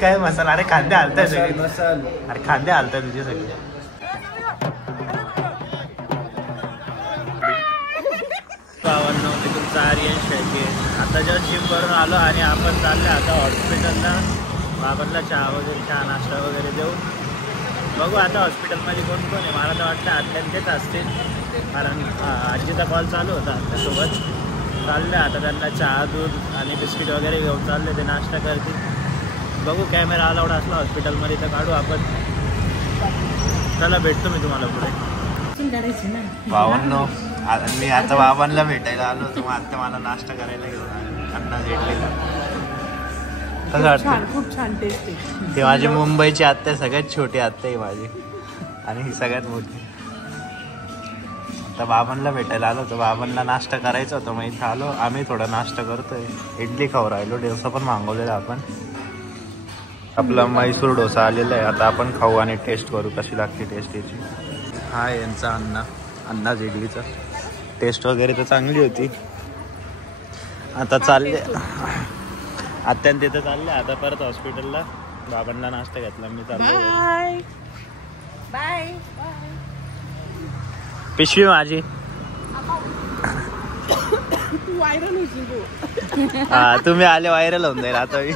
काय मसाला? अरे खांदे हालताय सगळे. अरे खांदे हालताय तुझे सगळे. तुमचा आर्यन शेळके. आता जेव्हा जिम करून आलो आणि आपण चालले आता हॉस्पिटलला. बाबांना चहा वगैरे, चहा नाश्ता वगैरे देऊ. बघू आता हॉस्पिटलमध्ये कोण कोण आहे. मला तर वाटतं आत्यांचेच असतील, कारण आजीचा कॉल चालू होता आत्यासोबत. चालले आता त्यांना चहा, दूध आणि बिस्किट वगैरे घेऊन चालले. ते नाश्ता करतील. बघू कॅमेरा अलाउड असला हॉस्पिटलमध्ये तर काढू आपण. चला भेटतो मी तुम्हाला पुढे. बाबांनो, मी आता बाबांना भेटायला आलो होतो. मग आता मला नाश्ता करायला घेऊन आलो अण्णा जेटलीला. कसं वाटतं? खूप छान टेस्टी. ते माझी मुंबईची आत्या, सगळ्यात छोटी आत्या आहे माझी आणि ही सगळ्यात मोठी. आता बाबांना भेटायला आलो होतो. बाबांना नाश्ता करायचा होता. मग इथं आलो आम्ही. थोडा नाश्ता करतोय. इडली खाऊ राहिलो. डोसा पण मागवलेला आपण. आपला मैसूर डोसा आलेला आहे. आता आपण खाऊ आणि टेस्ट करू कशी लागते टेस्ट याची. हा यांचा अण्णा जेडलीचा. टेस्ट वगैरे तर चांगली होती. आता चालले आत्यान तिथं चालले आता परत हॉस्पिटलला. बाबांना नाश्ता घेतला. मी चाललो. बाय. पिशवी माझी. व्हायरल होती. हा तुम्ही आले व्हायरल होऊन जाईल आता. मी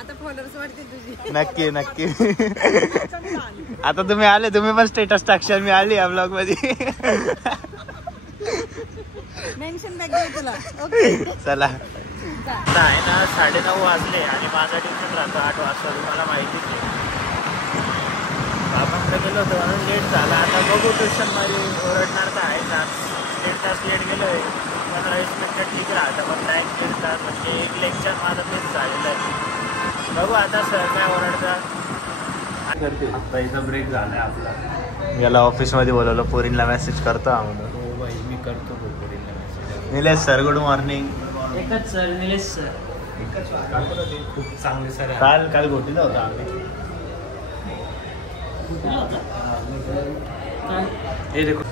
आता फॉलोअर्स वाढतील तुझी. नक्की नक्की. आता तुम्ही आले, तुम्ही पण स्टेटस टाकशाल मी आली या ब्लॉग मध्ये. मेन्शन बॅक दे तुला. ओके चला. आता आहे ना 9:30 वाजले आणि माझा ट्युशन राहतो 8 वाजता. तुम्हाला माहितीच आहे. बाबांकडे गेलो होतो म्हणून लेट झाला. आता बघू ट्युशनमध्ये ओरडणार तर आहे ना. 1.5 तास लेट गेलो आहे. 15-20 मिनिटं ठीक राहतं, पण डायरेक्ट 1.5 तास म्हणजे एक लेक्चर माझं तेच झालेलं आहे. बघू आता सर काय ओरडतात. आता इथं ब्रेक झालाय आपला. याला ऑफिसमध्ये बोलवलं. पोरींना मेसेज करतो आम्हाला. हो बाई, मी करतो पोरींना message. Nilesh sir good morning. एकच सर, निलेश सर. खूप चांगले सर. काल गोटीला होता आम्ही. हे देखो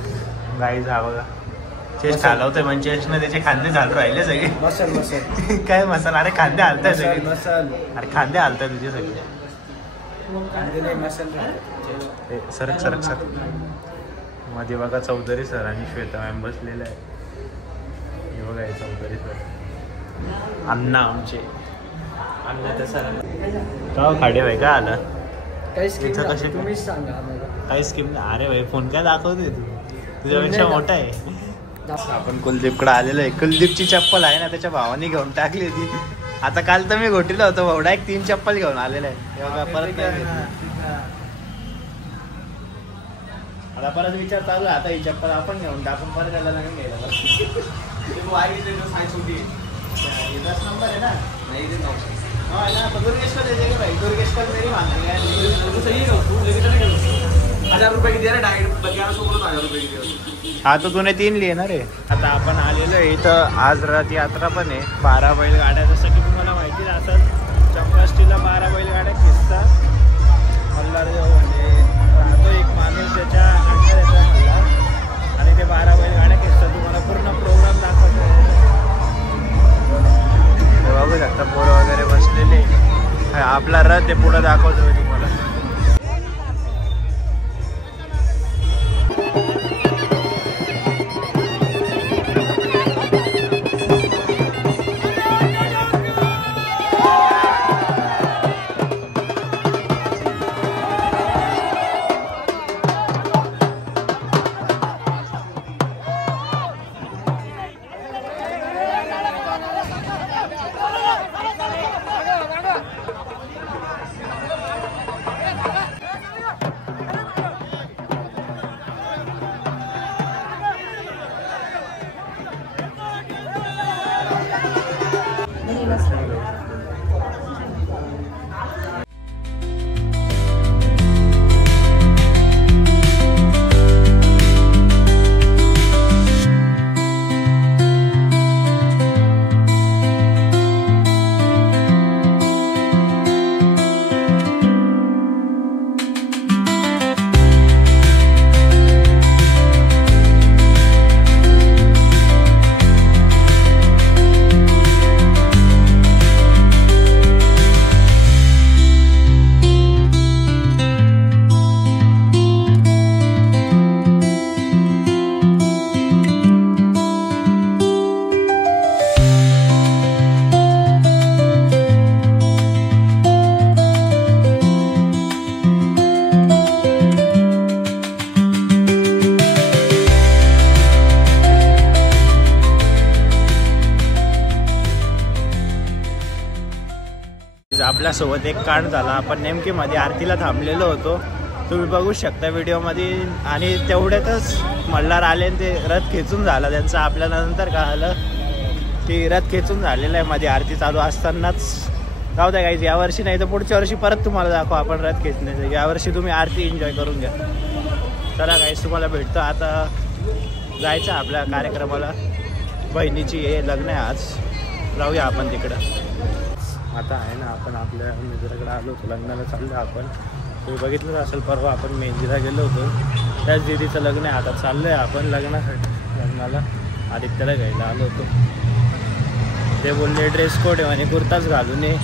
गाईज, हा बघा चेस्ट हलवतोय. म्हणजे चेस्टने त्याचे खांदे चालू राहिले सगळे. मसल काय मसाला? अरे खांदे हालताय सगळे. मसल. अरे खांदे हालताय तुझे सगळे. मसल. सरक. मध्ये बघा चौधरी सर आणि श्वेता मॅम बसलेलं आहे. हे बघा हे चौधरी सर. अण्णा आमचे. अण्णा तर सर का खाडे भाई का आला? काही स्कीम इथं कशी तुम्हीच सांगा. काही स्कीम? अरे भाई फोन काय दाखवते तू? तुझ्यापेक्षा मोठा आहे. आपण कुलदीपकडे आलेलो आहे. कुलदीपची चप्पल आहे ना त्याच्या भावाने घेऊन टाकली ती. आता काल तर मी घोटीला होतो. भावडा 3 चप्पल घेऊन आलेला आहे. तेव्हा परत नाही. आता परत विचार चालू आहे. आता ही चप्पल आपण घेऊन टाकून परत त्याला नवीन घ्यायला. 10 नंबर है ना? नहीं दे 9. हाँ ना, तो दुर्गेश्वर दे देंगे भाई. दुर्गेश्वर मेरी मांगनी है. तो सही है. तू लेके चले गए. 1000 रुपये की दे रहा है. 1100 बोलो 1000 रुपये की दे. हाँ तो तूने 3 लिए ना रे. आता आपण आलेलो आहे इथं. आज रथ यात्रा पण आहे. 12 बैलगाड्या. जसं की तुम्हाला माहिती असेल चंपाष्टीला 12 बैलगाड्या खेचतात. मल्हारदेव म्हणजे राहतो एक माणूस ज्याच्या अंडर येतो मल्हार आणि ते 12 बैलगाड्या खेचतात. तुम्हाला पूर्ण प्रोग्राम दाखवतो. बघू शकता पोरं वगैरे बसलेले. आपला रथ आहे पुढं दाखवतोय तुम्हाला. आपल्यासोबत एक कांड झाला. आपण नेमकी मध्ये आरतीला थांबलेलो होतो, तुम्ही बघू शकता व्हिडिओमध्ये. आणि तेवढ्यातच मल्हार आले आणि ते रथ खेचून झाला त्यांचा. आपल्याला नंतर कळालं की रथ खेचून झालेला आहे मध्ये आरती चालू असतानाच. जाऊ द्या गाईज, यावर्षी नाही तर पुढच्या वर्षी परत तुम्हाला दाखवू आपण रथ खेचण्याचं. यावर्षी तुम्ही आरती एन्जॉय करून घ्या. चला गाईज, तुम्हाला भेटतो आता. जायचं आपल्या कार्यक्रमाला, बहिणीची हे लग्न आहे आज. जाऊया आपण तिकडं. आता आहे ना, आपण आपल्या मित्राकडे आलो होतो, लग्नाला चाललो आपण. तुम्ही बघितलं असेल परवा आपण मेहंदीला गेलो होतो, त्याच दीदीचं लग्न आहे. आता चाललो आहे आपण लग्नाला. आदित्यला घ्यायला आलो होतो. ते बोलले ड्रेस कोड आहे आणि कुर्ताच घालून ये.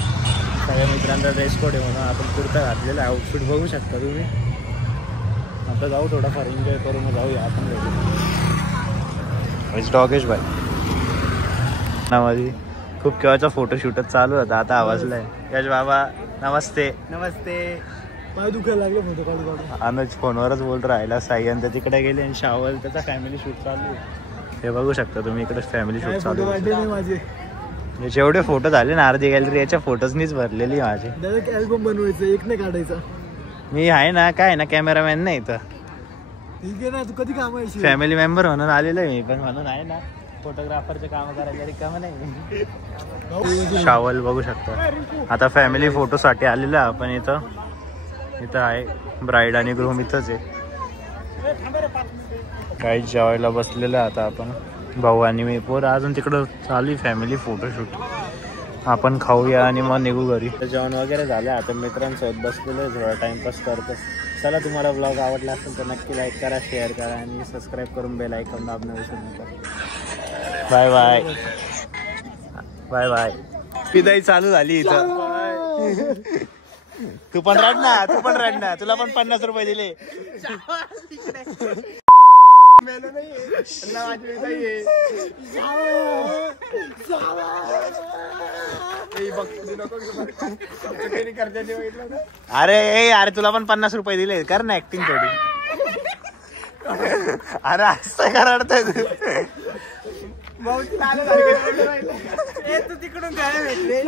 सगळ्या मित्रांचा ड्रेस कोड आहे म्हणून आपण कुर्ता घातलेला. आउटफिट बघू शकता तुम्ही. आता जाऊ थोडाफार एन्जॉय करू, मग जाऊया आपण. डॉगेश भाई नावाची खूप केव्हाचा फोटोशूटच चालू होता, आता आवाजलाय. यश बाबा नमस्ते. नमस्ते. पाय दुखायला लागले फोटो काढू. अनुज फोनवरच बोल राहिला. साई आणि तिकडे गेले आणि शावल त्याचा फॅमिली शूट चालू आहे. हे बघू शकता तुम्ही, इकडे फॅमिली शूट चालू आहे. माझे जेवढे फोटो झाले ना, अर्धी गॅलरी याच्या फोटोजनीच भरलेली माझी. डायरेक्ट अल्बम बनवायचं, एक नाही काढायचा. मी आहे ना, काय ना कॅमेरामॅन नाही तर ठीक आहे ना, तू कधी काम आहे. फॅमिली मेंबर म्हणून आलेलो आहे मी पण, म्हणून आहे ना फोटोग्राफरचे काम करायला रिकामं नाही. शावल बघू शकता. आता फॅमिली फोटोसाठी आलेलो आहे आपण. इथं आहे ब्राईड आणि ग्रूम इथंच आहे. काही जेवायला बसलेलं आहे आता आपण, भाऊ आणि मी. पोरं अजून तिकडं चालू आहे फॅमिली फोटोशूट. आपण खाऊया आणि मग निघू घरी. जेवण वगैरे झालं. आता मित्रांसोबत बसलेलं आहे, थोडा टाइमपास करतो. चला, तुम्हाला ब्लॉग आवडला असेल तर नक्की लाईक करा, शेअर करा आणि सबस्क्राईब करून बेल आयकॉन दाबणं विसरू नका. Bye bye bye bye. पिदाई चालू झाली इथं. तू पण रड ना, तुला पण 50 रुपये दिले. अरे तुला पण 50 रुपये दिले. कर ना ऍक्टिंग थोडी. अरे असं कराडतोय तू तिकडून काय भेटले.